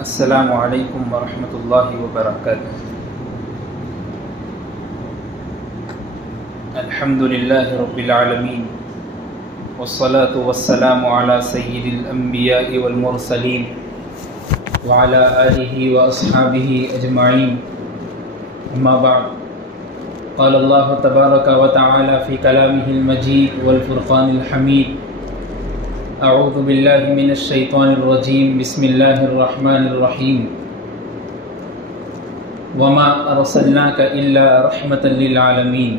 السلام علیکم ورحمۃ اللہ وبرکاتہ۔ الحمد للہ رب العالمین والصلاة والسلام علی سید الانبیاء والمرسلین وعلی آلہ واصحابہ اجمعین، اما بعد، قال اللہ تبارک وتعالی فی کلامہ المجید والفرقان الحمید، اعوذ باللہ من الشیطان الرجیم، بسم اللہ الرحمن الرحیم، وما ارسلناک الا رحمة للعالمین۔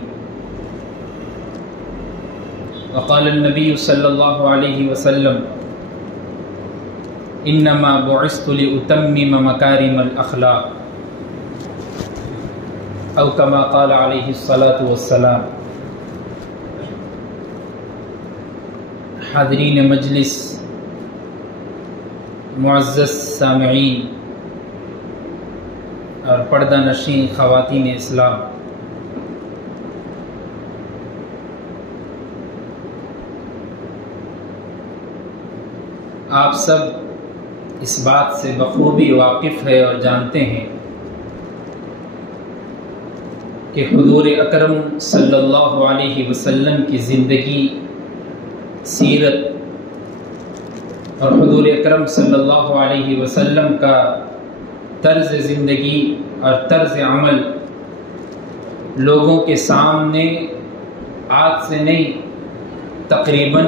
وقال النبی صلی اللہ علیہ وسلم، انما بعثت لأتمم مکارم الاخلاق، او کما قال علیہ الصلاۃ والسلام۔ حاضرین مجلس، معزز سامعین اور پردہ نشین خواتین اسلام، آپ سب اس بات سے بخوبی واقف ہے اور جانتے ہیں کہ حضور اکرم صلی اللہ علیہ وسلم کی زندگی، سیرت اور حضور اکرم صلی اللہ علیہ وسلم کا طرز زندگی اور طرز عمل لوگوں کے سامنے آج سے نہیں، تقریباً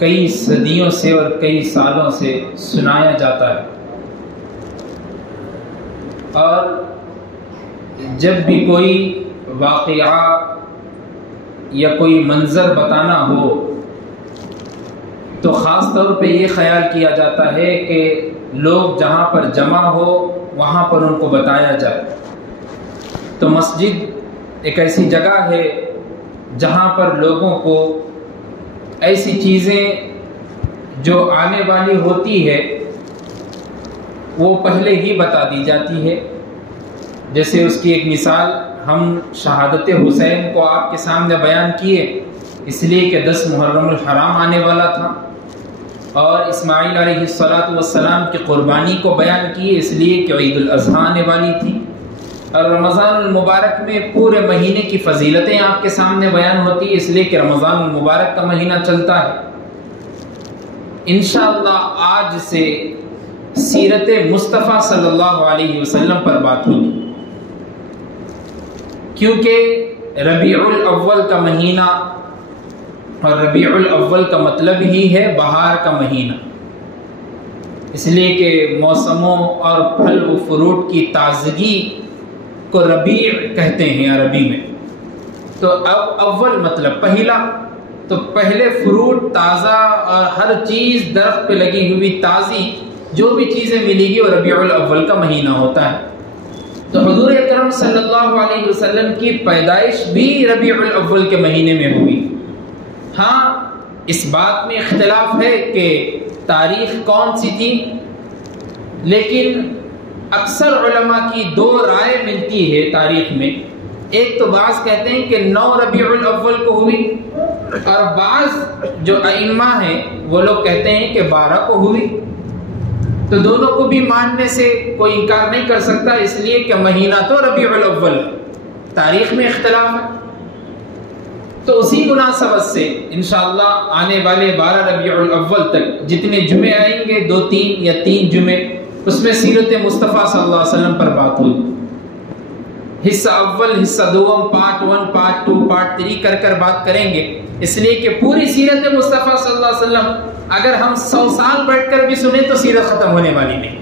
کئی صدیوں سے اور کئی سالوں سے سنایا جاتا ہے، اور جب بھی کوئی واقعہ یا کوئی منظر بتانا ہو تو خاص طور پہ یہ خیال کیا جاتا ہے کہ لوگ جہاں پر جمع ہو وہاں پر ان کو بتایا جائے۔ تو مسجد ایک ایسی جگہ ہے جہاں پر لوگوں کو ایسی چیزیں جو آنے والی ہوتی ہے وہ پہلے ہی بتا دی جاتی ہے۔ جیسے اس کی ایک مثال ہم شہادت حسین کو آپ کے سامنے بیان کیے، اس لیے کہ 10 محرم الحرام آنے والا تھا، اور اسماعیل علیہ السلام کی قربانی کو بیان کیے اس لیے کہ عید الاضحیٰ آنے والی تھی، اور رمضان المبارک میں پورے مہینے کی فضیلتیں آپ کے سامنے بیان ہوتی ہے اس لیے کہ رمضان المبارک کا مہینہ چلتا ہے۔ انشاءاللہ آج سے سیرت مصطفیٰ صلی اللہ علیہ وسلم پر بات ہوگی، کیونکہ ربیع الاول کا مہینہ، اور ربیع الاول کا مطلب ہی ہے بہار کا مہینہ، اس لیے کہ موسموں اور پھل و فروٹ کی تازگی کو ربیع کہتے ہیں عربی میں۔ تو اب اول مطلب پہلا، تو پہلے فروٹ تازہ اور ہر چیز درخت پہ لگی ہوئی تازی جو بھی چیزیں ملے گی وہ ربیع الاول کا مہینہ ہوتا ہے۔ تو حضور اکرم صلی اللہ علیہ وسلم کی پیدائش بھی ربیع الاول کے مہینے میں ہوئی۔ ہاں، اس بات میں اختلاف ہے کہ تاریخ کون سی تھی، لیکن اکثر علماء کی 2 رائے ملتی ہے تاریخ میں۔ ایک تو بعض کہتے ہیں کہ 9 ربیع الاول کو ہوئی، اور بعض جو ائمہ ہیں وہ لوگ کہتے ہیں کہ 12 کو ہوئی۔ تو دونوں کو بھی ماننے سے کوئی انکار نہیں کر سکتا، اس لیے کہ مہینہ تو ربیع الاول ہے، تاریخ میں اختلاف ہے۔ تو اسی مناسبت سے انشاءاللہ آنے والے 12 ربیع الاول تک جتنے جمعے آئیں گے، 2-3 یا 3 جمعے، اس میں سیرت مصطفیٰ صلی اللہ علیہ وسلم پر بات ہوگی۔ حصہ اول، حصہ دوم، پارٹ 1، پارٹ 2، پارٹ 3 کر بات کریں گے، اس لیے کہ پوری سیرت مصطفیٰ صلی اللہ علیہ وسلم اگر ہم 100 سال بیٹھ کر بھی سنیں تو سیرت ختم ہونے والی نہیں۔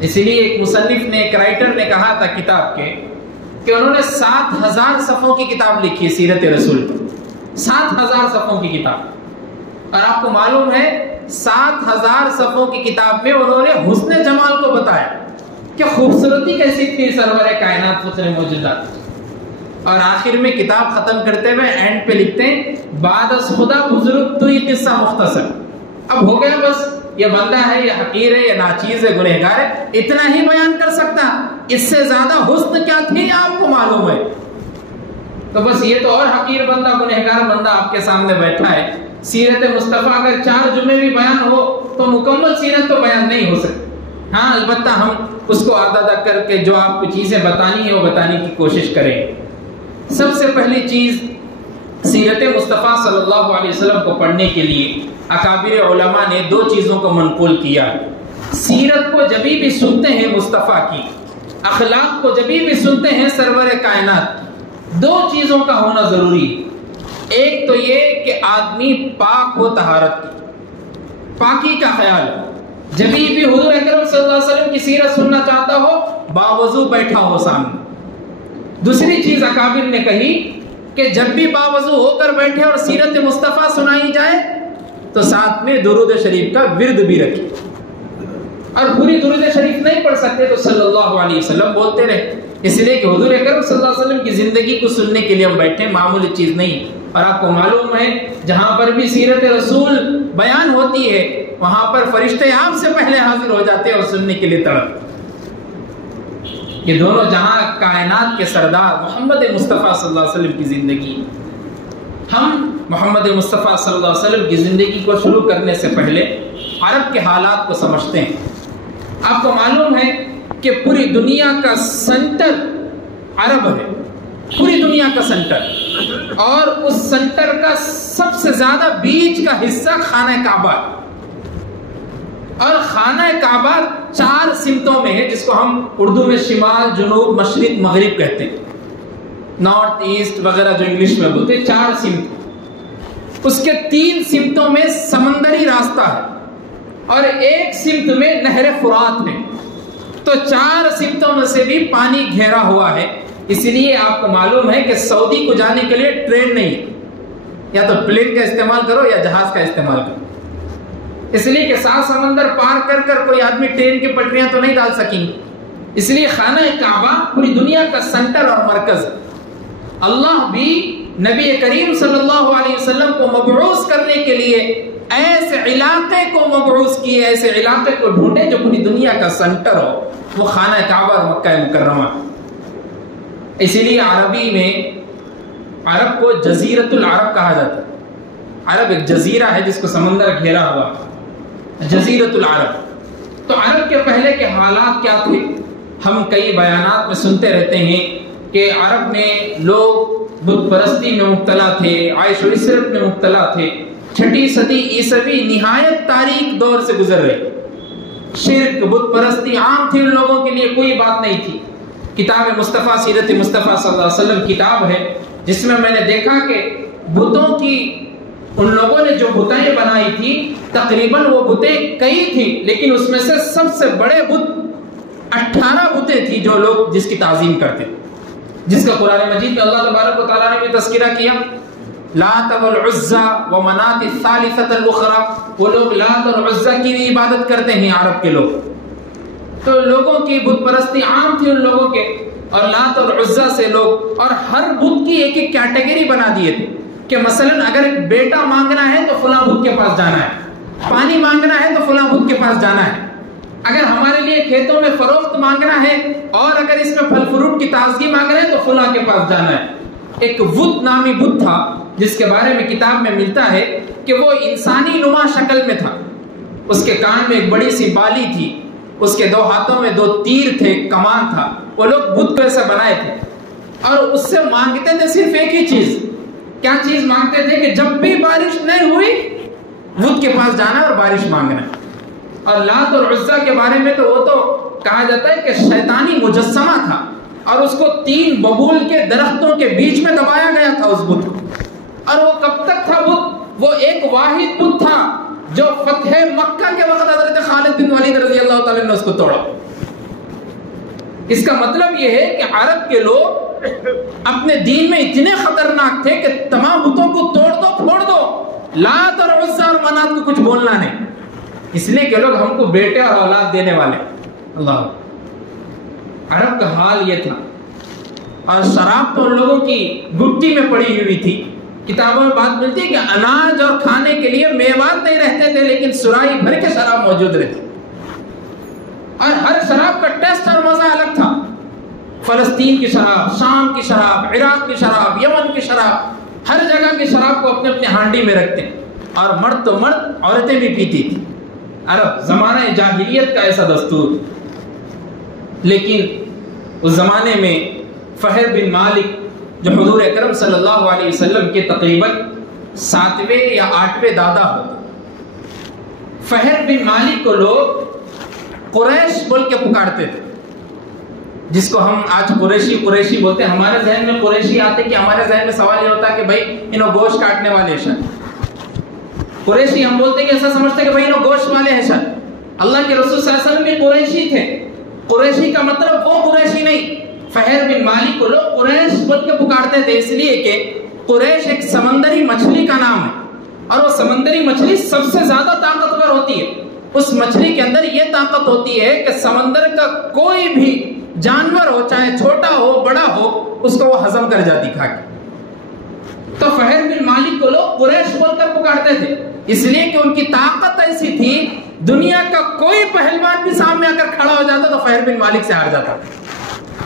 اس لیے ایک مصنف نے، ایک رائٹر نے کہا تھا کتاب کے کہ انہوں نے 7000 صفحوں کی کتاب لکھی ہے سیرت رسول پر، 7000 صفحوں کی کتاب، اور آپ کو معلوم ہے 7000 صفحوں کی کتاب میں انہوں نے حسن جمال کو بتایا کہ خوبصورتی کیسی تھی سرور کائنات فخر موجودات، اور آخر میں کتاب ختم کرتے ہوئے اینڈ پہ لکھتے ہیں بعد از خدا بزرگ تو یہ قصہ مختصر، اب ہو گیا، بس یہ بندہ ہے، یہ حقیر ہے، یہ ناچیز ہے، گنہگار ہے، اتنا ہی بیان کر سکتا، اس سے زیادہ حسن کیا تھی آپ کو معلوم ہے۔ تو بس یہ تو اور حقیر بندہ، گنہگار بندہ آپ کے سامنے بیٹھا ہے، سیرت مصطفیٰ اگر 4 جملے بھی بیان ہو تو مکمل سیرت تو بیان نہیں ہو سکتی. ہاں البتہ ہم اس کو آدھا آدھا کر کے جو آپ کو چیزیں بتانی ہیں وہ بتانے کی کوشش کریں. سب سے پہلی چیز سیرت مصطفیٰ صلی اللہ علیہ وسلم کو پڑھنے کے لیے اکابر علماء نے 2 چیزوں کو منقول کیا. سیرت کو جبھی بھی سنتے ہیں مصطفیٰ کی، اخلاق کو جبھی بھی سنتے ہیں سرور کائنات، 2 چیزوں کا ہونا ضروری ہے. ایک تو یہ کہ آدمی پاک ہو، طہارت کی، پاکی کا خیال ہو. جبھی بھی حضور اکرم صلی اللہ علیہ وسلم کی سیرت سننا چاہتا ہو باوضو بیٹھا ہو سامنے. دوسری چیز اکابر نے کہی کہ جب بھی باوضو ہو کر بیٹھے اور سیرت مصطفیٰ سنائی جائے تو ساتھ میں درود شریف کا ورد بھی رکھے. اور پوری درود شریف نہیں پڑھ سکتے تو صلی اللہ علیہ وسلم بولتے رہے، اس لیے کہ حضور اکرم صلی اللہ علیہ وسلم کی زندگی کو سننے کے لیے ہم بیٹھے، معمولی چیز نہیں. اور آپ کو معلوم ہے جہاں پر بھی سیرت رسول بیان ہوتی ہے وہاں پر فرشتے آپ سے پہلے حاضر ہو جاتے ہیں اور سننے کے لیے تڑپتے. یہ دونوں جہاں کائنات کے سردار محمد مصطفیٰ صلی اللہ علیہ وسلم کی زندگی. ہم محمد مصطفیٰ صلی اللہ علیہ وسلم کی زندگی کو شروع کرنے سے پہلے عرب کے حالات کو سمجھتے ہیں. آپ کو معلوم ہے کہ پوری دنیا کا سنٹر عرب ہے، پوری دنیا کا سنٹر، اور اس سنٹر کا سب سے زیادہ بیچ کا حصہ خانہ کعبہ، اور خانہ کعبہ 4 سمتوں میں ہے جس کو ہم اردو میں شمال، جنوب، مشرق، مغرب کہتے ہیں، نارتھ ایسٹ وغیرہ جو انگلش میں بولتے ہیں. 4 سمت، اس کے 3 سمتوں میں سمندری راستہ ہے اور 1 سمت میں نہر فرات ہے. تو 4 سمتوں میں سے بھی پانی گھیرا ہوا ہے. اس لیے آپ کو معلوم ہے کہ سعودی کو جانے کے لیے ٹرین نہیں، یا تو پلین کا استعمال کرو یا جہاز کا استعمال کرو. اس لیے کہ 7 سمندر پار کر کر کوئی آدمی ٹرین کی پٹریاں تو نہیں ڈال سکیں. اس لیے خانہ کعبہ پوری دنیا کا سنٹر اور مرکز. اللہ بھی نبی کریم صلی اللہ علیہ وسلم کو مبعوث کرنے کے لیے ایسے علاقے کو مبعوث کیے، ایسے علاقے کو ڈھونڈے جو پوری دنیا کا سنٹر ہو، وہ خانہ کعبہ اور مکہ مکرمہ. اسی لیے عربی میں عرب کو جزیرۃ العرب کہا جاتا ہے. عرب ایک جزیرہ ہے جس کو سمندر گھیرا ہوا، جزیرۃ العرب. تو عرب کے پہلے کے حالات کیا تھے؟ ہم کئی بیانات میں سنتے رہتے ہیں کہ عرب میں لوگ بت پرستی میں مبتلا تھے، عیش و عشرت میں مبتلا تھے. 6 صدی عیسوی نہایت تاریک دور سے گزر رہے. شرک، بت پرستی عام تھی، ان لوگوں کے لیے کوئی بات نہیں تھی. کتاب مصطفیٰ سیرت مصطفیٰ صلی اللہ علیہ وسلم کتاب ہے جس میں نے دیکھا کہ بتوں کی ان لوگوں نے جو بتیں بنائی تھی تقریباً وہ بتیں کئی تھی، لیکن اس میں سے سب سے بڑے بت 18 بتیں تھی جو لوگ جس کی تعظیم کرتے، جس کا قرآن مجید میں اللہ تبارک و تعالیٰ نے بھی تذکرہ کیا. لات والعزیٰ ومناۃ الثالثۃ الاخریٰ، وہ لوگ لات اور عزیٰ کی بھی عبادت کرتے ہیں عرب کے لوگ. تو لوگوں کی بت پرستی عام تھی ان لوگوں کے، اور لات اور عزیٰ سے لوگ، اور ہر بت کی ایک ایک کیٹیگری بنا دیے تھے کہ مثلا اگر ایک بیٹا مانگنا ہے تو فلاں بت کے پاس جانا ہے، پانی مانگنا ہے تو فلاں بت کے پاس جانا ہے، اگر ہمارے لیے کھیتوں میں فروخت مانگنا ہے اور اگر اس میں پھل فروٹ کی تازگی مانگنا ہے تو فلاں کے پاس جانا ہے. ایک وت نامی بت تھا جس کے بارے میں کتاب میں ملتا ہے کہ وہ انسانی نما شکل میں تھا. اس کے کان میں ایک بڑی سی بالی تھی، اس کے 2 ہاتھوں میں 2 تیر تھے، کمان تھا. وہ لوگ بت کو ایسے بنائے تھے اور اس سے مانگتے تھے صرف ایک ہی چیز. کیا چیز مانگتے تھے؟ کہ جب بھی بارش نہیں ہوئی بت کے پاس جانا اور بارش مانگنا. اور لات اور عزیٰ کے بارے میں تو وہ تو کہا جاتا ہے کہ شیطانی مجسمہ تھا اور اس کو 3 ببول کے درختوں کے بیچ میں دبایا گیا تھا اس بت کو. اور وہ کب تک تھا بت؟ وہ ایک واحد بت تھا جو فتح مکہ کے وقت حضرت خالد بن ولید رضی اللہ تعالیٰ نے اس کو توڑا. اس کا مطلب یہ ہے کہ عرب کے لوگ اپنے دین میں اتنے خطرناک تھے کہ تمام بتوں کو توڑ دو، پھوڑ دو، لات اور عزیٰ اور منات کو کچھ بولنا نہیں، اس لیے کہ لوگ ہم کو بیٹے اور اولاد دینے والے. اللہ، عرب کا حال یہ تھا. اور شراب تو ان لوگوں کی گٹی میں پڑی ہوئی تھی. کتابوں میں بات ملتی ہے کہ اناج اور کھانے کے لیے میوات نہیں رہتے تھے لیکن سرائی بھر کے شراب موجود رہتی، اور ہر شراب کا ٹیسٹ اور مزہ الگ تھا. فلسطین کی شراب، شام کی شراب، عراق کی شراب، یمن کی شراب، ہر جگہ کی شراب کو اپنے اپنے ہانڈی میں رکھتے. اور مرد تو مرد، عورتیں بھی پیتی تھی. عرب زمانہ جاہلیت کا ایسا دستور. لیکن اس زمانے میں فہر بن مالک جو حضور اکرم صلی اللہ علیہ وسلم کے تقریباً 7ویں یا 8ویں دادا ہوتے، فہر بن مالک کو لوگ قریش بول کے پکارتے تھے، جس کو ہم آج قریشی بولتے ہیں. ہمارے ذہن میں قریشی آتے کہ ہمارے ذہن میں سوال یہ ہوتا ہے کہ بھائی انہوں گوشت کاٹنے والے ہیں. قریشی ہم بولتے کہ ایسا سمجھتے کہ بھائی انہوں گوشت والے ہیں. شاید اللہ کے رسول صلی اللہ علیہ وسلم بھی قریشی تھے. قریشی کا مطلب وہ قریشی نہیں. فہر بن مالک کو لوگ قریش بول کے پکارتے تھے اس لیے کہ قریش ایک سمندری مچھلی کا نام ہے، اور وہ سمندری مچھلی سب سے زیادہ طاقتور ہوتی ہے. اس مچھلی کے اندر یہ طاقت ہوتی ہے کہ سمندر کا کوئی بھی جانور ہو، چاہے چھوٹا ہو بڑا ہو، اس کو وہ ہضم کر جاتی کھا کے. تو فہر بن مالک کو لوگ قریش بول کر پکارتے تھے اس لیے کہ ان کی طاقت ایسی تھی، دنیا کا کوئی پہلوان بھی سامنے آ کر کھڑا ہو جاتا تو فہر بن مالک سے ہار جاتا.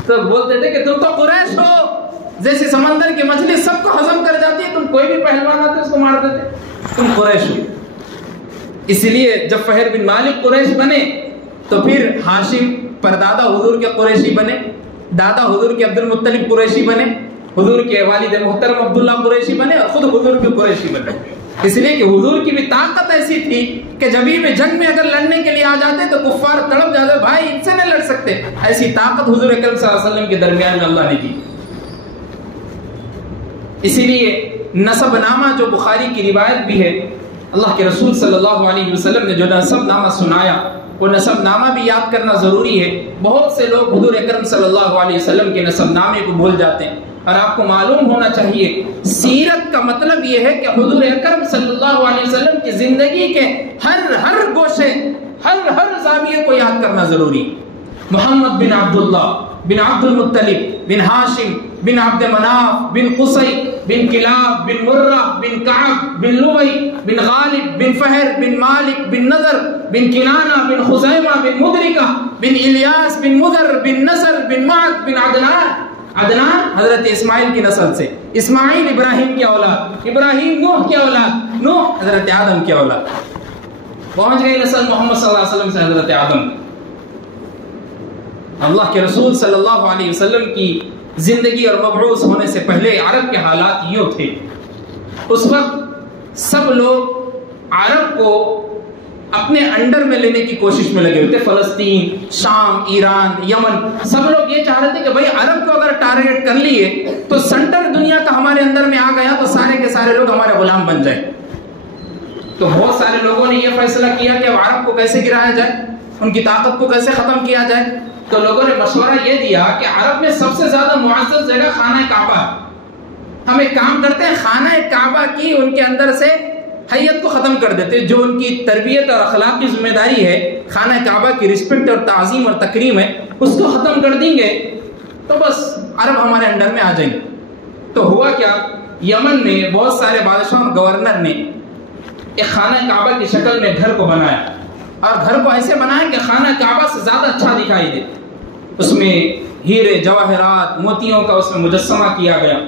تو بولتے تھے کہ تم تو قریش ہو، جیسے سمندر کی مچھلی سب کو ہضم کر جاتی ہے، تم کوئی بھی پہلوان آتے اس کو مار دیتے، تم قریش ہو. اس لیے جب فہر بن مالک قریش بنے تو پھر ہاشم پردادا حضور کے قریشی بنے، دادا حضور کے عبد المطلب قریشی بنے، حضور کے والد محترم عبداللہ قریشی بنے، اور خود حضور کے قریشی بنے. اس لیے کہ حضور کی بھی طاقت ایسی تھی کہ جب بھی جنگ میں اگر لڑنے کے لیے آ جاتے تو کفار تڑپ جاتے، بھائی ان سے نہیں لڑ سکتے. ایسی طاقت حضور اکرم صلی اللہ علیہ وسلم کے درمیان میں اللہ نے دی. اسی لیے نسب نامہ جو بخاری کی روایت بھی ہے، اللہ کے رسول صلی اللہ علیہ وسلم نے جو نسب نامہ سنایا، وہ نسب نامہ بھی یاد کرنا ضروری ہے. بہت سے لوگ حضور اکرم صلی اللہ علیہ وسلم کے نسب نامے کو بھول جاتے ہیں، اور آپ کو معلوم ہونا چاہیے سیرت کا مطلب یہ ہے کہ حضور اکرم صلی اللہ علیہ وسلم کی زندگی کے ہر گوشے، ہر زاویے کو یاد کرنا ضروری. محمد بن عبداللہ بن عبد المطلب بن ہاشم بن عبد مناف بن قصی بن کلاب بن مرہ بن کعب بن لؤی بن غالب بن فہر بن مالک بن نضر بن کنانہ بن خزیمہ بن مدرکہ بن الیاس بن مدر بن نصر بن معد بن عدنان حضرت اسماعیل کی نسل سے، اسماعیل ابراہیم کی اولاد، ابراہیم نوح کی اولاد، نوح حضرت آدم کی اولاد. پہنچ گئی نسل محمد صلی اللہ علیہ وسلم سے حضرت آدم. اللہ کے رسول صلی اللہ علیہ وسلم کی زندگی اور مبعوث ہونے سے پہلے عرب کے حالات یوں تھے. اس وقت سب لوگ عرب کو اپنے انڈر میں لینے کی کوشش میں لگے ہوئے تھے. فلسطین، شام، ایران، یمن، سب لوگ یہ چاہ رہے تھے کہ بھئی عرب کو اگر ٹارگیٹ کر لیے تو سینٹر دنیا کا ہمارے اندر میں آ گیا تو سارے کے سارے لوگ ہمارے غلام بن جائیں. تو بہت سارے لوگوں نے یہ فیصلہ کیا کہ عرب کو کیسے گرایا جائے، ان کی طاقت کو کیسے ختم کیا جائے. تو لوگوں نے مشورہ یہ دیا کہ عرب میں سب سے زیادہ معزز جگہ خانہ کعبہ ہے. ہم ایک کام کرتے ہیں، خانہ کعبہ کی ان کے اندر سے حیت کو ختم کر دیتے. جو ان کی تربیت اور اخلاقی ذمہ داری ہے، خانہ کعبہ کی رسپیکٹ اور تعظیم اور تکریم ہے، اس کو ختم کر دیں گے تو بس عرب ہمارے انڈر میں آ جائیں گے. تو ہوا کیا، یمن میں بہت سارے بادشاہ اور گورنر نے ایک خانہ کعبہ کی شکل میں گھر کو بنایا، اور گھر کو ایسے بنایا کہ خانہ کعبہ سے زیادہ اچھا دکھائی دے. اس میں ہیرے جواہرات موتیوں کا اس میں مجسمہ کیا گیا.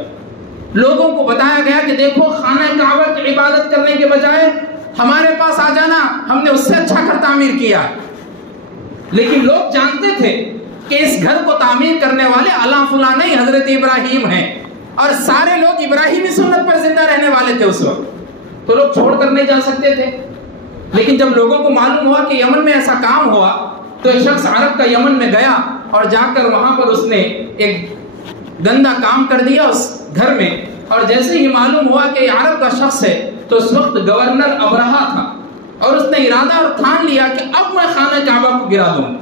لوگوں کو بتایا گیا کہ دیکھو خانہ کعبہ کی عبادت کرنے کے بجائے ہمارے پاس آ جانا، ہم نے اس سے اچھا گھر تعمیر کیا. لیکن لوگ جانتے تھے کہ اس گھر کو تعمیر کرنے والے اللہ فلاں نہیں، حضرت ابراہیم ہیں، اور سارے لوگ ابراہیمی سنت پر زندہ رہنے والے تھے اس وقت. تو لوگ چھوڑ کر نہیں جا سکتے تھے. لیکن جب لوگوں کو معلوم ہوا کہ یمن میں ایسا کام ہوا تو ایک شخص عرب کا یمن میں گیا اور جا کر وہاں پر اس نے ایک گندا کام کر دیا اس گھر میں. اور جیسے ہی معلوم ہوا کہ یہ عرب کا شخص ہے تو اس وقت گورنر ابرہہ تھا، اور اس نے ارادہ اور ٹھان لیا کہ اب میں خانہ کعبہ کو گرا دوں.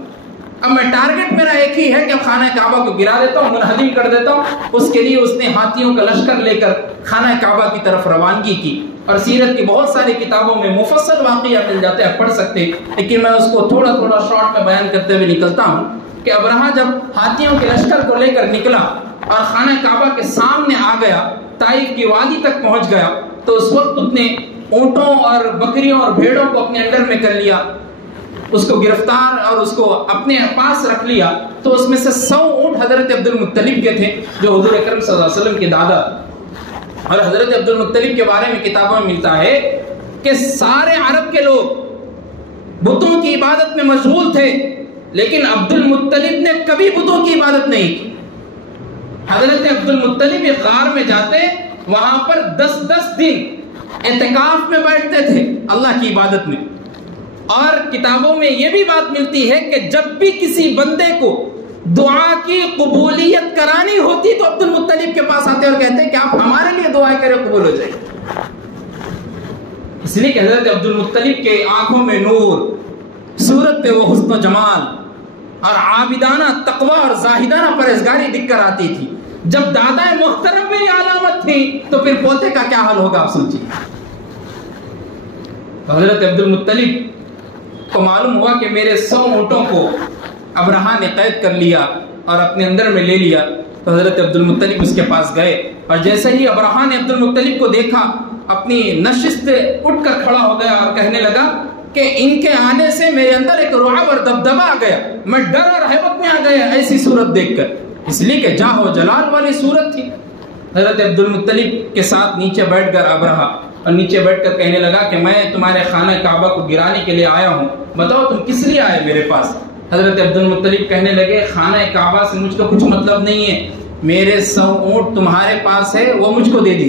اب میں ٹارگٹ میرا ایک ہی ہے کہ اب خانہ کعبہ کو گرا دیتا ہوں، منہدم کر دیتا ہوں. اس کے لیے اس نے ہاتھیوں کا لشکر لے کر خانہ کعبہ کی طرف روانگی کی. اور سیرت کی بہت ساری کتابوں میں مفصل واقعہ مل جاتے ہیں، پڑھ سکتے، لیکن میں اس کو تھوڑا تھوڑا شارٹ میں بیان کرتے ہوئے نکلتا ہوں کہ ابرہہ جب ہاتھیوں کے لشکر کو لے کر نکلا اور خانہ کعبہ کے سامنے آ گیا، طائف کی وادی تک پہنچ گیا، تو اس وقت اس نے اونٹوں اور بکریوں اور بھیڑوں کو اپنے انڈر میں کر لیا، اس کو گرفتار اور اس کو اپنے پاس رکھ لیا. تو اس میں سے 100 اونٹ حضرت عبد المطلب کے تھے جو حضور اکرم صلی اللہ علیہ وسلم کے دادا. اور حضرت عبد المطلب کے بارے میں کتابوں میں ملتا ہے کہ سارے عرب کے لوگ بتوں کی عبادت میں مشغول تھے، لیکن عبد المطلب نے کبھی بتوں کی عبادت نہیں کی۔ حضرت عبد المطلب ایک غار میں جاتے، وہاں پر 10 دن اعتکاف میں بیٹھتے تھے اللہ کی عبادت میں۔ اور کتابوں میں یہ بھی بات ملتی ہے کہ جب بھی کسی بندے کو دعا کی قبولیت کرانی ہوتی تو عبد المطلب کے پاس آتے اور کہتے کہ آپ ہمارے لیے دعائیں کریں، قبول ہو جائے۔ اس لیے کہ حضرت عبد المطلب کے آنکھوں میں نور، صورت پہ وہ حسن و جمال اور عابدانہ تقوی اور زاہدانہ پرہیزگاری دکھ کر آتی تھی۔ جب دادا محترم میں یہ علامت تھی تو پھر پوتے کا کیا حال ہوگا آپ سوچیے۔ حضرت عبد المطلب کو معلوم ہوا کہ میرے 100 اونٹوں کو ابرہا نے قید کر لیا اور اپنے اندر میں لے لیا، تو حضرت عبد المطلب اس کے پاس گئے، اور جیسے ہی ابرہا نے عبد المطلب کو دیکھا اپنی نشست سے اٹھ کر کھڑا ہو گیا اور کہنے لگا کہ ان کے آنے سے میرے اندر ایک رعب اور دبدبہ آ گیا، میں ڈر اور ہیبت میں آ گیا ایسی صورت دیکھ کر، اس لیے کہ جاہ و جلال والی صورت تھی۔ حضرت عبد المطلب کے ساتھ نیچے بیٹھ کر ابرہا، اور نیچے بیٹھ کر کہنے لگا کہ میں تمہارے خانہ کعبہ کو گرانے کے لیے آیا ہوں، بتاؤ تم کس لیے آئے میرے پاس؟ حضرت عبد المطلب کہنے لگے خانہ کعبہ سے مجھ کو کچھ مطلب نہیں ہے، میرے 100 اونٹ تمہارے پاس ہے، وہ مجھ کو دے دی۔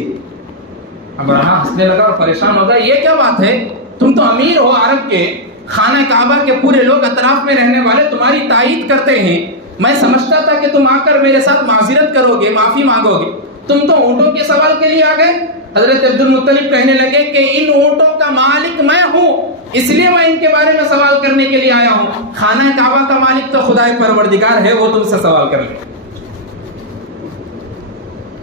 ابرہا ہنسنے لگا اور پریشان ہو گیا، یہ کیا بات ہے؟ تم تو امیر ہو عرب کے، خانہ کعبہ کے پورے لوگ اطراف میں رہنے والے تمہاری تائید کرتے ہیں، میں سمجھتا تھا کہ تم آ کر میرے ساتھ معذرت کرو گے، معافی مانگو گے، تم تو اونٹوں کے سوال کے لیے آ گئے۔ حضرت عبد المطلب کہنے لگے کہ ان اونٹوں کا مالک میں ہوں، اس لیے میں ان کے بارے میں سوال کرنے کے لیے آیا ہوں، خانہ کعبہ کا مالک تو خدا پروردگار ہے، وہ تم سے سوال کر لے۔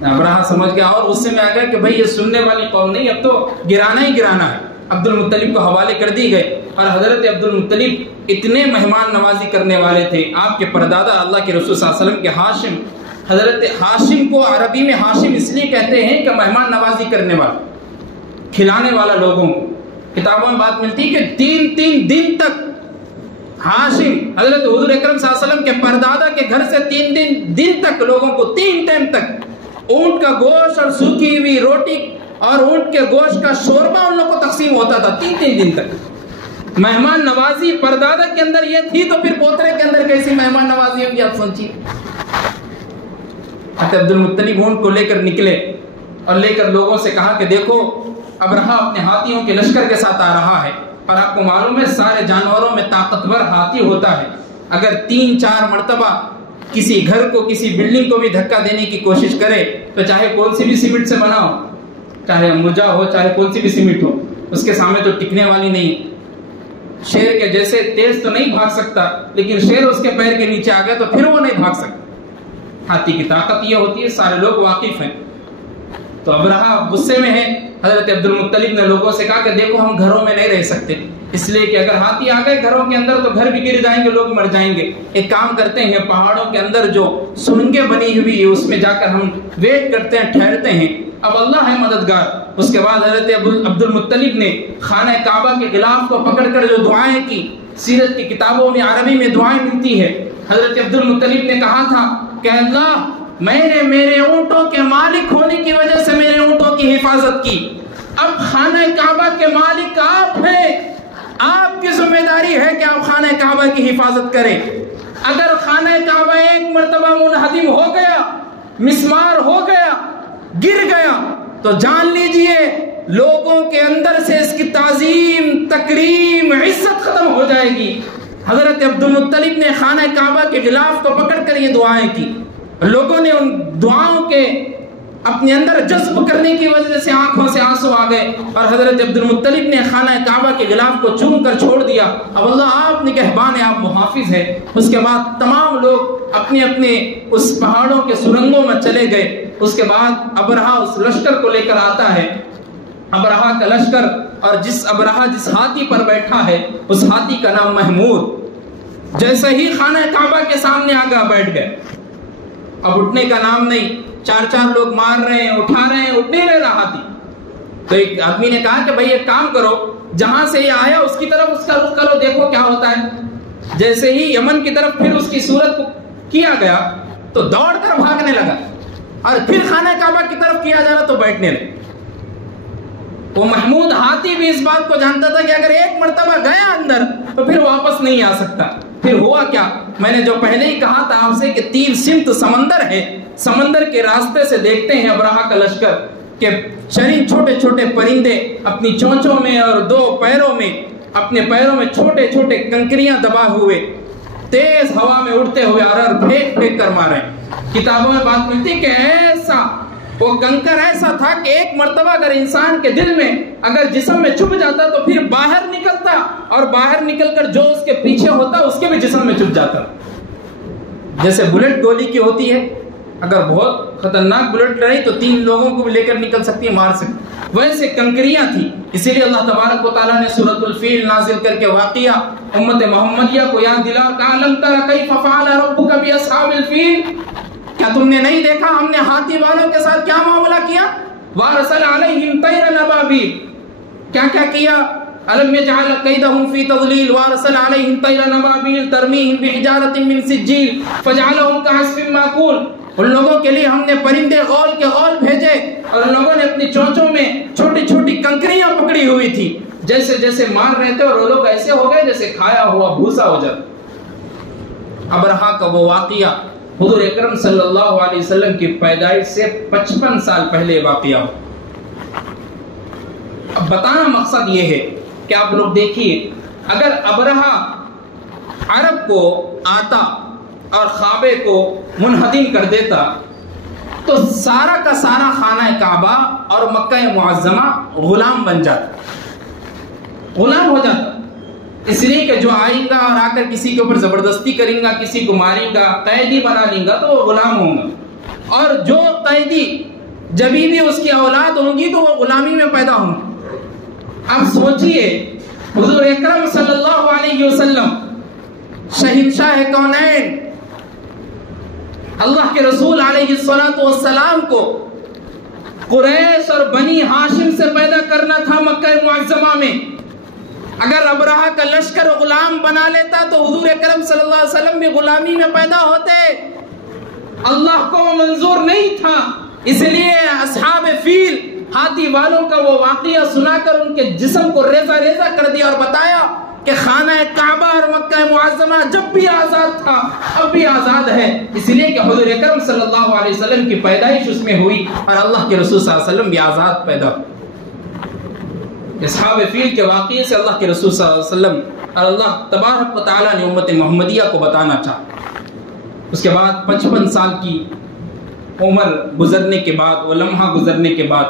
ابرہا سمجھ گیا اور غصے میں آ گیا کہ بھئی یہ سننے والی قوم نہیں، اب تو گرانا ہی گرانا ہے۔ عبد المطلب کو حوالے کر دی گئے، اور حضرت عبد المطلب اتنے مہمان نوازی کرنے والے تھے، آپ کے پردادا اللہ کے رسول صلی اللہ علیہ وسلم کے ہاشم، حضرت ہاشم کو عربی میں ہاشم اس لیے کہتے ہیں کہ مہمان نوازی کرنے والا، کھلانے والا لوگوں کو۔ کتابوں میں بات ملتی ہے کہ 3 دن تک ہاشم حضرت حضور اکرم صلی اللہ علیہ وسلم کے پردادا کے گھر سے 3 دن تک لوگوں کو 3 ٹائم تک اونٹ کا گوشت اور سوکھی ہوئی روٹی اور اونٹ کے گوشت کا شوربہ ان لوگوں کو تقسیم ہوتا تھا 3 دن تک۔ مہمان نوازی پردادا کے اندر یہ تھی تو پھر پوترے کے اندر کیسی مہمان نوازی ہوگی آپ سوچیے۔ عبد المطلب اونٹ کو لے کر نکلے اور لے کر لوگوں سے کہا کہ دیکھو ابرہا اپنے ہاتھیوں کے لشکر کے ساتھ آ رہا ہے، اور آپ کو معلوم ہے سارے جانوروں میں طاقتور ہاتھی ہوتا ہے، اگر 3-4 مرتبہ کسی گھر کو کسی بلڈنگ کو بھی دھکا دینے کی کوشش کرے تو چاہے کون سی بھی سیمنٹ سے بنا ہو، چاہے امبوجا ہو، چاہے کون سی بھی سیمنٹ ہو، اس کے سامنے تو ٹکنے والی نہیں۔ شیر کے جیسے تیز تو نہیں بھاگ سکتا، لیکن شیر اس کے پیر کے نیچے آ گیا تو پھر وہ نہیں بھاگ سکتا۔ ہاتھی کی طاقت یہ ہوتی ہے، سارے لوگ واقف ہیں۔ تو ابرہا غصے میں ہے، حضرت عبد المطلب نے لوگوں سے کہا کہ دیکھو ہم گھروں میں نہیں رہ سکتے، اس لیے کہ اگر ہاتھی آ گئے گھروں کے اندر تو گھر بھی گر جائیں گے، لوگ مر جائیں گے۔ ایک کام کرتے ہیں، پہاڑوں کے اندر جو سرنگیں بنی ہوئی ہے اس میں جا کر ہم ویٹ کرتے ہیں، ٹھہرتے ہیں، اب اللہ ہے مددگار۔ اس کے بعد حضرت عبد المطلب نے خانہ کعبہ کے غلاف کو پکڑ کر جو دعائیں کی، سیرت کی کتابوں میں عربی میں دعائیں ملتی ہے۔ حضرت عبد المطلب نے کہا تھا کہ اللہ میں نے میرے اونٹوں کے مالک ہونے کی وجہ سے میرے اونٹوں کی حفاظت کی، اب خانہ کعبہ کے مالک آپ ہیں، آپ کی ذمہ داری ہے کہ آپ خانہ کعبہ کی حفاظت کریں۔ اگر خانہ کعبہ ایک مرتبہ منہدم ہو گیا، مسمار ہو گیا، گر گیا تو جان لیجئے لوگوں کے اندر سے اس کی تعظیم، تکریم، عزت ختم ہو جائے گی۔ حضرت عبد المطلب نے خانہ کعبہ کے غلاف کو پکڑ کر یہ دعائیں کی، لوگوں نے ان دعاؤں کے اپنے اندر جذب کرنے کی وجہ سے آنکھوں سے آنسو آ گئے، اور حضرت عبد المطلب نے خانہ کعبہ کے غلاف کو چوم کر چھوڑ دیا۔ اب اللہ آپ نگہبان ہے، آپ محافظ ہے۔ اس کے بعد تمام لوگ اپنے اپنے اس پہاڑوں کے سرنگوں میں چلے گئے۔ اس کے بعد ابرہا اس لشکر کو لے کر آتا ہے، ابرہا کا لشکر، اور جس ابرہا جس ہاتھی پر بیٹھا ہے اس ہاتھی کا نام محمود۔ جیسے ہی خانہ کعبہ کے سامنے آگا بیٹھ گئے، اب اٹھنے کا نام نہیں، 4 لوگ مار رہے ہیں، اٹھا رہے ہیں، اٹھ نہیں رہا ہاتھی۔ تو ایک آدمی نے کہا کہ بھائی ایک کام کرو، جہاں سے یہ آیا اس کی طرف اس کا رخ کرو، دیکھو کیا ہوتا ہے۔ جیسے ہی یمن کی طرف پھر اس کی صورت کو کیا گیا تو دوڑ کر بھاگنے لگا، اور پھر خانہ کعبہ کی طرف کیا جا رہا تو بیٹھنے لگا۔ وہ محمود ہاتھی بھی اس بات کو جانتا تھا کہ اگر ایک مرتبہ گیا اندر تو پھر واپس نہیں آ سکتا۔ پھر ہوا کیا؟ میں نے جو پہلے ہی کہا تھا آپ سے کہ 3 سمت سمندر ہے، سمندر کے راستے سے دیکھتے ہیں ابرہہ کا لشکر کہ چرند چھوٹے چھوٹے پرندے اپنی چونچوں میں اور 2 پیروں میں، اپنے پیروں میں چھوٹے چھوٹے کنکریاں دبائے ہوئے تیز ہوا میں اڑتے ہوئے ارر پھینک پھینک کر مارے۔ کتابوں میں بات ملتی ہے کہ ایسا وہ کنکر ایسا تھا کہ ایک مرتبہ اگر انسان کے دل میں اگر جسم میں چبھ جاتا تو پھر باہر نکلتا، اور باہر نکل کر جو اس کے پیچھے ہوتا اس کے بھی جسم میں چبھ جاتا۔ جیسے بلٹ گولی کی ہوتی ہے، اگر بہت خطرناک بلٹ رہی تو 3 لوگوں کو بھی لے کر نکل سکتی ہے، مار سکتی، ویسے کنکریاں تھیں۔ اسی لیے اللہ تبارک و تعالیٰ نے سورۃ الفیل نازل کر کے واقعہ امت محمدیہ کو یاد دلا کہ الم تر کیف فعل ربک باصحاب الفیل، کیا تم نے نہیں دیکھا ہم نے ہاتھی والوں کے ساتھ کیا معاملہ کیا؟ وارسل علیہم طیرا ابابیل، کیا کیا کیا؟ الم یجعل کیدہم فی تضلیل وارسل علیہم طیرا ابابیل ترمیہم بحجارۃ من سجیل فجعلہم کعصف ماکول۔ ان لوگوں کے لیے ہم نے پرندے غول کے غول بھیجے، اور ان لوگوں نے اپنی چونچوں میں چھوٹی چھوٹی کنکریاں پکڑی ہوئی تھی، جیسے جیسے مار رہے تھے اور وہ لوگ ایسے ہو گئے جیسے کھایا ہوا بھوسا ہو جاتا۔ ابرہہ کا وہ واقعہ حضور اکرم صلی اللہ علیہ وسلم کی پیدائش سے 55 سال پہلے واقعہ ہو۔ اب بتانا مقصد یہ ہے کہ آپ لوگ دیکھیے، اگر ابرہہ عرب کو آتا اور کعبے کو منہدم کر دیتا تو سارا کا سارا خانہ کعبہ اور مکہ معظمہ غلام بن جاتا، غلام ہو جاتا۔ اس لیے کہ جو آئیں گا اور آ کر کسی کے اوپر زبردستی کریں گا، کسی کو ماریں گا، قیدی بنا لیں گا تو وہ غلام ہوں گا، اور جو قیدی جبھی بھی اس کی اولاد ہوں گی تو وہ غلامی میں پیدا ہوں گی۔ اب سوچئے حضور اکرم صلی اللہ علیہ وسلم شہنشاہ کونین اللہ کے رسول علیہ السلام کو قریش اور بنی ہاشم سے پیدا کرنا تھا مکہ معظمہ میں۔ اگر ابرہہ کا لشکر غلام بنا لیتا تو حضور اکرم صلی اللہ علیہ وسلم بھی غلامی میں پیدا ہوتے، اللہ کو وہ منظور نہیں تھا۔ اس لیے اصحاب فیل ہاتھی والوں کا وہ واقعہ سنا کر ان کے جسم کو ریزہ ریزہ کر دیا اور بتایا کہ خانہ کعبہ اور مکہ معظمہ جب بھی آزاد تھا اب بھی آزاد ہے، اس لیے کہ حضور اکرم صلی اللہ علیہ وسلم کی پیدائش اس میں ہوئی اور اللہ کے رسول صلی اللہ علیہ وسلم بھی آزاد پیدا ہوئے۔ اصحاب فیل کے واقعے سے اللہ کے رسول صلی اللہ علیہ وسلم اور اللہ تبارک و تعالیٰ نے امت محمدیہ کو بتانا چاہا۔ اس کے بعد 55 سال کی عمر گزرنے کے بعد، وہ لمحہ گزرنے کے بعد،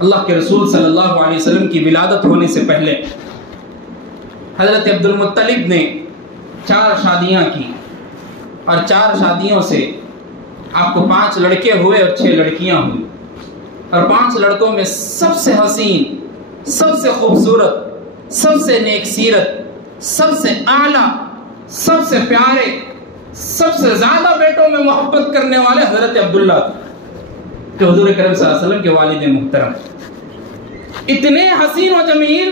اللہ کے رسول صلی اللہ علیہ وسلم کی ولادت ہونے سے پہلے حضرت عبد المطلب نے 4 شادیاں کی، اور 4 شادیوں سے آپ کو 5 لڑکے ہوئے اور 6 لڑکیاں ہوئی، اور 5 لڑکوں میں سب سے حسین، سب سے خوبصورت، سب سے نیک سیرت، سب سے اعلیٰ، سب سے پیارے، سب سے زیادہ بیٹوں میں محبت کرنے والے حضرت عبداللہ تھے، جو حضور کریم صلی اللہ علیہ وسلم کے والد محترم۔ اتنے حسین و جمیل،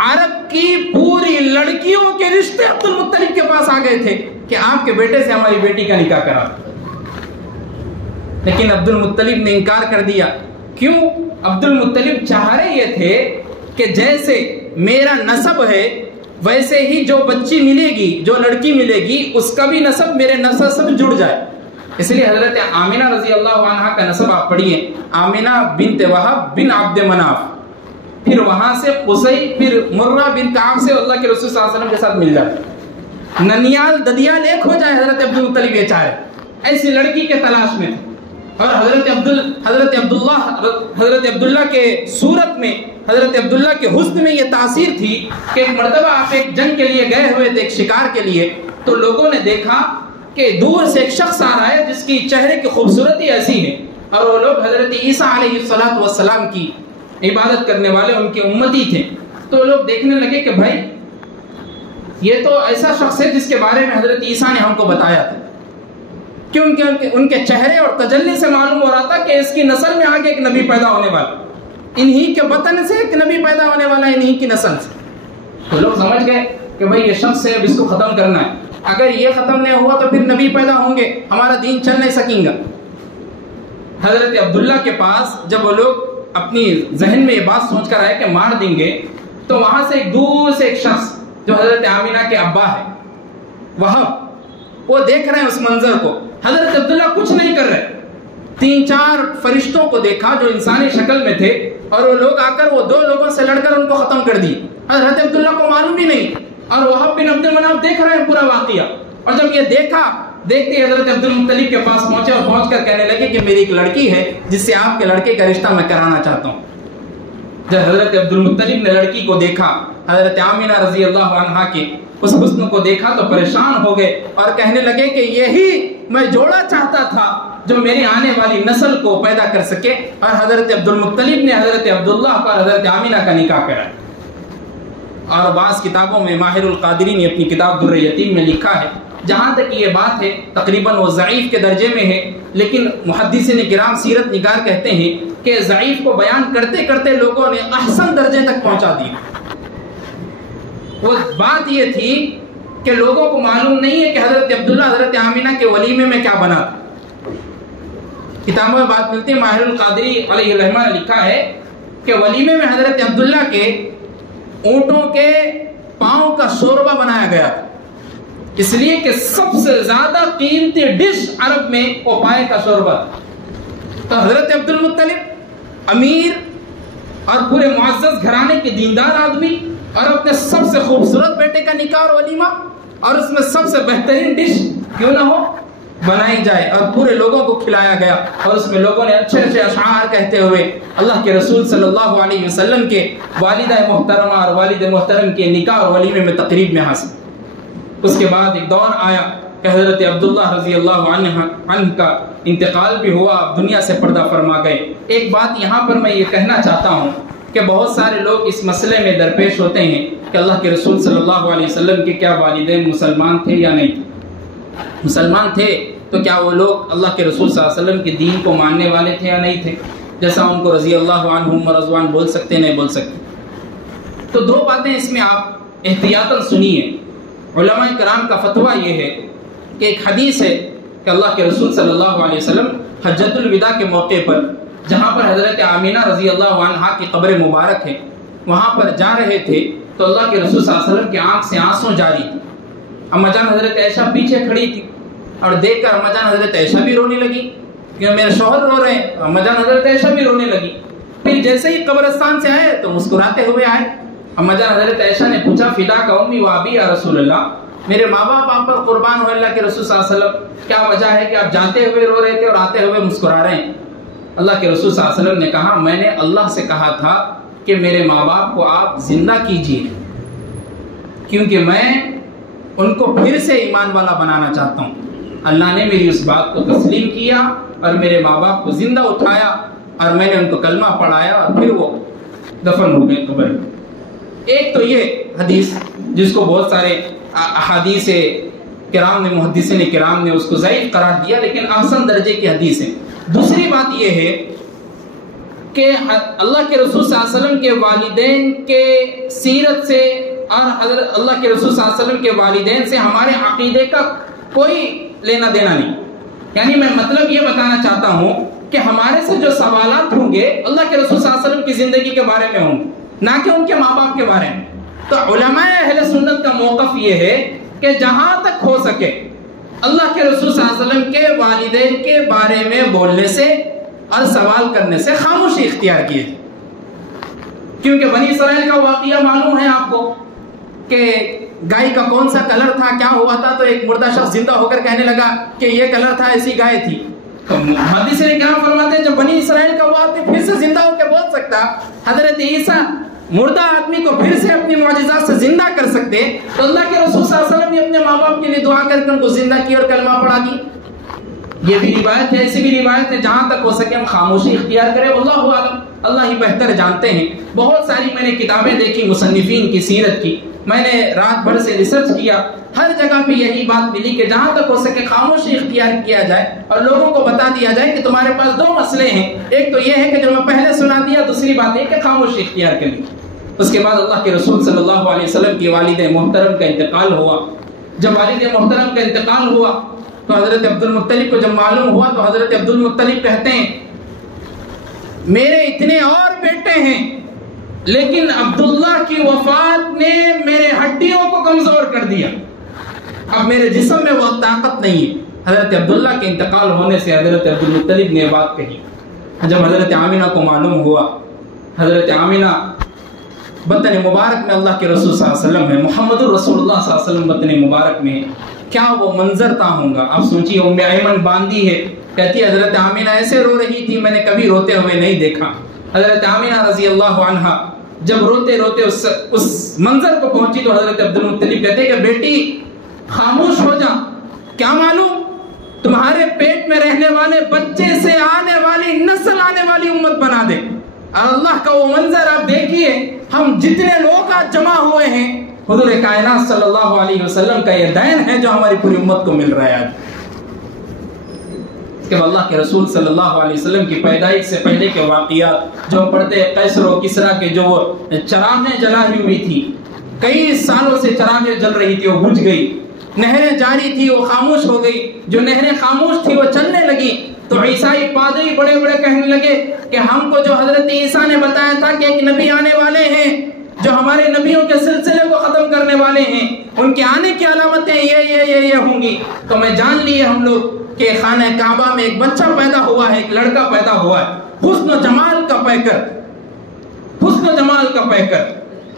عرب کی پوری لڑکیوں کے رشتے عبد المطلب کے پاس آ گئے تھے کہ آپ کے بیٹے سے ہماری بیٹی کا نکاح کرا، لیکن عبد المطلب نے انکار کر دیا۔ کیوں؟ عبد المطلب چاہ رہے یہ تھے کہ جیسے میرا نسب ہے ویسے ہی جو بچی ملے گی، جو لڑکی ملے گی، اس کا بھی نسب میرے نسب سے جڑ جائے۔ اس لیے حضرت آمنہ رضی اللہ عنہا کا نسب آپ پڑھیے، آمنہ بنت وہب بن عبد مناف، پھر وہاں سے قصی، پھر مرہ بن کعب سے اللہ کے رسول صلی اللہ علیہ وسلم کے ساتھ مل جاتے۔ ننیال ددیال ایک ہو جائے، حضرت عبد المطلب یہ چاہے، ایسی لڑکی کے تلاش میں تھے۔ اور حضرت عبداللہ کے صورت میں، حضرت عبداللہ کے حسن میں یہ تاثیر تھی کہ ایک مرتبہ آپ ایک جنگ کے لیے گئے ہوئے تھے، ایک شکار کے لیے، تو لوگوں نے دیکھا کہ دور سے ایک شخص آ رہا ہے جس کی چہرے کی خوبصورتی ایسی ہے، اور وہ لوگ حضرت عیسیٰ علیہ السلام کی عبادت کرنے والے ان کے امتی تھے۔ تو لوگ دیکھنے لگے کہ بھائی یہ تو ایسا شخص ہے جس کے بارے میں حضرت عیسیٰ نے ہم کو بتایا تھا، کیونکہ ان کے چہرے اور تجلی سے معلوم ہو رہا تھا کہ اس کی نسل میں آگے ایک نبی پیدا ہونے والا، انہی کے وطن سے ایک نبی پیدا ہونے والا، انہی کی نسل سے۔ تو لوگ سمجھ گئے کہ بھائی یہ شخص ہے، اب اس کو ختم کرنا ہے، اگر یہ ختم نہیں ہوا تو پھر نبی پیدا ہوں گے، ہمارا دین چل نہیں سکیں گا۔ حضرت عبداللہ کے پاس جب وہ لوگ اپنی ذہن میں یہ بات سوچ کر آئے کہ مار دیں گے، تو وہاں سے ایک دور سے ایک شخص جو حضرت آمینہ کے ابا ہے وہب، وہ دیکھ رہے ہیں اس منظر کو. حضرت عبداللہ کچھ نہیں کر رہے. 3-4 فرشتوں کو دیکھا جو انسانی شکل میں تھے، اور وہ لوگ آ کر وہ 2 لوگوں سے لڑ کر ان کو ختم کر دی. حضرت عبداللہ کو معلوم ہی نہیں، اور وہب بن عبد المناف دیکھ رہے ہیں پورا واقعہ. اور جب یہ دیکھتے ہی حضرت عبد المطلب کے پاس پہنچے اور پہنچ کر کہنے لگے کہ میری ایک لڑکی ہے جس سے آپ کے لڑکے کا رشتہ میں کرانا چاہتا ہوں. جب حضرت عبد المطلب نے لڑکی کو دیکھا، حضرت آمینہ رضی اللہ عنہا کے اس حسن کو دیکھا تو پریشان ہو گئے اور کہنے لگے کہ یہی میں جوڑا چاہتا تھا جو میری آنے والی نسل کو پیدا کر سکے. اور حضرت عبد المطلب نے حضرت عبداللہ اور حضرت آمینہ کا نکاح کرا. اور بعض کتابوں میں ماہر القادری نے اپنی کتاب در یتیم میں لکھا ہے، جہاں تک یہ بات ہے تقریباً وہ ضعیف کے درجے میں ہے، لیکن محدثین کرام سیرت نگار کہتے ہیں کہ ضعیف کو بیان کرتے کرتے لوگوں نے احسن درجے تک پہنچا دی. وہ بات یہ تھی کہ لوگوں کو معلوم نہیں ہے کہ حضرت عبداللہ حضرت آمینہ کے ولیمے میں کیا بنا تھا. کتابوں میں بات ملتی ہے، ماہر القادری علیہ الرحمہ نے لکھا ہے کہ ولیمے میں حضرت عبداللہ کے اونٹوں کے پاؤں کا شوربہ بنایا گیا تھا، اس لیے کہ سب سے زیادہ قیمتی ڈش عرب میں وہ پائے کا شوربہ تھا. تو حضرت عبد المطلب امیر اور پورے معزز گھرانے کے دیندار آدمی، اور اپنے سب سے خوبصورت بیٹے کا نکاح اور ولیمہ، اور اس میں سب سے بہترین ڈش کیوں نہ ہو بنائی جائے، اور پورے لوگوں کو کھلایا گیا. اور اس میں لوگوں نے اچھے اچھے اشعار کہتے ہوئے اللہ کے رسول صلی اللہ علیہ وسلم کے والدہ محترمہ اور والد محترم کے نکاح اور ولیمے میں تقریب میں حاصل. اس کے بعد ایک دور آیا کہ حضرت عبداللہ رضی اللہ عنہ کا انتقال بھی ہوا، اب دنیا سے پردہ فرما گئے. ایک بات یہاں پر میں یہ کہنا چاہتا ہوں کہ بہت سارے لوگ اس مسئلے میں درپیش ہوتے ہیں کہ اللہ کے رسول صلی اللہ علیہ وسلم کے کیا والدین مسلمان تھے یا نہیں تھے. مسلمان تھے تو کیا وہ لوگ اللہ کے رسول صلی اللہ علیہ وسلم کے دین کو ماننے والے تھے یا نہیں تھے، جیسا ان کو رضی اللہ عنہم و رضوان بول سکتے نہیں بول سکتے. تو 2 باتیں اس میں آپ احتیاطاً سنیے. علماء کرام کا فتویٰ یہ ہے کہ ایک حدیث ہے کہ اللہ کے رسول صلی اللہ علیہ وسلم حجۃ الوداع کے موقع پر جہاں پر حضرت آمینہ رضی اللہ عنہا کی قبر مبارک ہے وہاں پر جا رہے تھے تو اللہ کے رسول صلی اللہ علیہ وسلم کی آنکھ سے آنسو جاری تھی. اما جان حضرت عائشہ پیچھے کھڑی تھی اور دیکھ کر اما جان حضرت عائشہ بھی رونے لگی کہ میرے شوہر رو رہے ہیں. اما جان حضرت عائشہ بھی رونے لگی. پھر جیسے ہی قبرستان سے آئے تو مسکراتے ہوئے آئے. اما جان حضرت عائشہ نے پوچھا فدا کا امی و ابی یا رسول اللہ، میرے ماں باپ آپ پر قربان ہو اللہ کے رسول صلی اللہ علیہ وسلم، کیا وجہ ہے کہ آپ جاتے ہوئے رو رہے تھے اور آتے ہوئے مسکرا رہے ہیں؟ اللہ کے رسول صلی اللہ علیہ وسلم نے کہا میں نے اللہ سے کہا تھا کہ میرے ماں باپ کو آپ زندہ کیجیے، کیونکہ میں ان کو پھر سے ایمان والا بنانا چاہتا ہوں. اللہ نے میری اس بات کو تسلیم کیا اور میرے ماں باپ کو زندہ اٹھایا اور میں نے ان کو کلمہ پڑھایا اور پھر وہ دفن ہو گئے قبر میں. ایک تو یہ حدیث جس کو بہت سارے احادیث کرام نے محدثین کرام نے اس کو ضعیف قرار دیا، لیکن احسن درجے کی حدیث ہے. دوسری بات یہ ہے کہ اللہ کے رسول صلی اللہ علیہ وسلم کے والدین کے سیرت سے اور حضرت اللہ کے رسول صلی اللہ علیہ وسلم کے والدین سے ہمارے عقیدے کا کوئی لینا دینا نہیں. یعنی میں مطلب یہ بتانا چاہتا ہوں کہ ہمارے سے جو سوالات ہوں گے اللہ کے رسول صلی اللہ علیہ وسلم کی زندگی کے بارے میں ہوں گے، نہ کہ ان کے ماں باپ کے بارے میں. تو علماء اہل سنت کا موقف یہ ہے کہ جہاں تک ہو سکے اللہ کے رسول صلی اللہ علیہ وسلم کے والدین کے بارے میں بولنے سے اور سوال کرنے سے خاموشی اختیار کیے. کیونکہ بنی اسرائیل کا واقعہ معلوم ہے آپ کو کہ گائے کا کون سا کلر تھا، کیا ہوا تھا، تو ایک مردہ شخص زندہ ہو کر کہنے لگا کہ یہ کلر تھا، ایسی گائے تھی. تو محدثین کرام فرماتے ہیں جب بنی اسرائیل کا وہ آدمی پھر سے زندہ ہو کے بول سکتا، حضرت عیسیٰ مردہ آدمی کو پھر سے اپنی معجزات سے زندہ کر سکتے، تو اللہ کے رسول صلی اللہ علیہ وسلم نے اپنے ماں باپ کے لیے دعا کر کے ان کو زندہ کی اور کلمہ پڑھا دی. یہ بھی روایت ہے، ایسی بھی روایت ہے. جہاں تک ہو سکے ہم خاموشی اختیار کریں، واللہ اعلم، اللہ ہی بہتر جانتے ہیں. بہت ساری میں نے کتابیں دیکھی مصنفین کی سیرت کی، میں نے رات بھر سے ریسرچ کیا، ہر جگہ پہ یہی بات ملی کہ جہاں تک ہو سکے خاموشی اختیار کیا جائے اور لوگوں کو بتا دیا جائے کہ تمہارے پاس 2 مسئلے ہیں. ایک تو یہ ہے کہ جو میں پہلے سنا دیا، دوسری بات یہ کہ خاموشی اختیار کریں. اس کے بعد اللہ کے رسول صلی اللہ علیہ وسلم کی والد محترم کا انتقال ہوا. جب والد محترم کا انتقال ہوا تو حضرت عبد المطلب کو جب معلوم ہوا تو حضرت عبد المطلب کہتے ہیں میرے اتنے اور بیٹے ہیں، لیکن عبداللہ کی وفات نے میرے ہڈیوں کو کمزور کر دیا، اب میرے جسم میں وہ طاقت نہیں ہے۔ حضرت عبداللہ کے انتقال ہونے سے حضرت عبدالمطلب نے بات کہی۔ جب حضرت آمینہ کو معلوم ہوا، حضرت آمینہ بطن مبارک میں اللہ کے رسول صلی اللہ علیہ وسلم ہے، محمد الرسول اللہ صلی اللہ علیہ وسلم بطن مبارک میں ہے، کیا وہ منظر طا ہوں گا؟ آپ سوچیے، ام ایمن باندھی ہے، کہتی ہے حضرت آمینہ ایسے رو رہی تھی میں نے کبھی روتے ہوئے نہیں دیکھا۔ حضرت آمینہ رضی اللہ عنہا جب روتے روتے اس منظر کو پہنچی تو حضرت عبدالمطلب کہتے کہ بیٹی خاموش ہو جا، کیا معلوم تمہارے پیٹ میں رہنے والے بچے سے آنے والی نسل آنے والی امت بنا دے۔ اور اللہ کا وہ منظر آپ دیکھیے، ہم جتنے لوگ آج جمع ہوئے ہیں، حضور کائنات صلی اللہ علیہ وسلم کا یہ دین ہے جو ہماری پوری امت کو مل رہا ہے آج۔ کہ اللہ کے رسول صلی اللہ علیہ وسلم کی پیدائش سے پہلے کے واقعات جو پڑھتے، قیصر و کسریٰ کے جو چراغیں جلائی ہوئی تھی، کئی سالوں سے چراغیں جل رہی تھی، وہ بجھ گئی، نہریں جاری تھی وہ خاموش ہو گئی، جو نہریں خاموش تھی وہ چلنے لگی، تو عیسائی پادری بڑے بڑے کہنے لگے کہ ہم کو جو حضرت عیسیٰ نے بتایا تھا کہ ایک نبی آنے والے ہیں جو ہمارے نبیوں کے سلسلے کو ختم کرنے والے ہیں، ان کے آنے کی علامتیں یہ ہوں گی، تو میں جان لیے ہم لوگ کہ خانہ کعبہ میں ایک بچہ پیدا ہوا ہے، ایک لڑکا پیدا ہوا ہے، حسن و جمال کا پیکر، حسن و جمال کا پیکر۔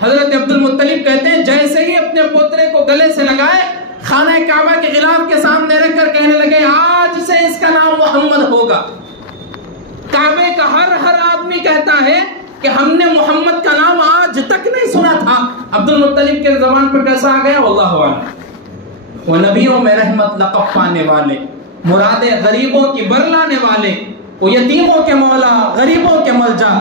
حضرت عبدالمطلب کہتے ہیں جیسے ہی اپنے پوترے کو گلے سے لگائے، خانہ کعبہ کے غلاف کے سامنے رکھ کر کہنے لگے آج سے اس کا نام محمد ہوگا۔ کعبے کا ہر آدمی کہتا ہے کہ ہم نے محمد کا نام آج تک نہیں سنا تھا، عبدالمطلب کے زبان پر کیسا آ گیا واللہ اعلم۔ وہ نبیوں میں رحمت لقب پانے والے، مرادیں غریبوں کی برلانے والے، وہ یتیموں کے مولا، غریبوں کے ملجا،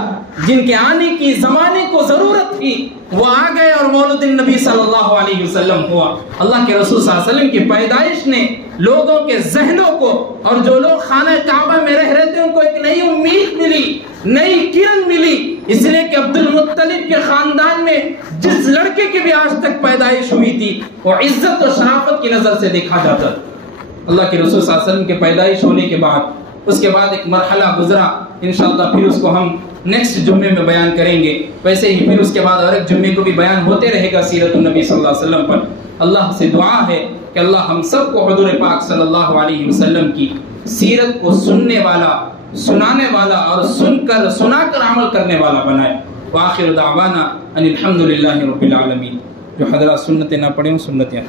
جن کے آنے کی زمانے کو ضرورت تھی وہ آ گئے اور مولد النبی صلی اللہ علیہ وسلم ہوا۔ اللہ کے رسول صلی اللہ علیہ وسلم کی پیدائش نے لوگوں کے ذہنوں کو، اور جو لوگ خانہ کعبہ میں رہ رہے تھے ان کو ایک نئی امید ملی، نئی کرن ملی، اس لیے کہ عبدالمطلب کے خاندان میں جس لڑکے کی بھی آج تک پیدائش ہوئی تھی وہ عزت و شرافت کی نظر سے دیکھا جاتا تھا۔ اللہ کے رسول صلی اللہ علیہ وسلم کے پیدائش ہونے کے بعد اس کے بعد ایک مرحلہ گزرا، انشاءاللہ پھر اس کو ہم نیکسٹ جمعے میں بیان کریں گے، ویسے ہی پھر اس کے بعد اور ایک جمعے کو بھی بیان ہوتے رہے گا سیرت النبی صلی اللہ علیہ وسلم پر۔ اللہ سے دعا ہے کہ اللہ ہم سب کو حضور پاک صلی اللہ علیہ وسلم کی سیرت کو سننے والا، سنانے والا اور سنا کر عمل کرنے والا بنائے۔ وآخر دعوانا ان الحمدللہ رب العالمین۔ جو حضرات سنتیں نہ پڑھیں سنتیں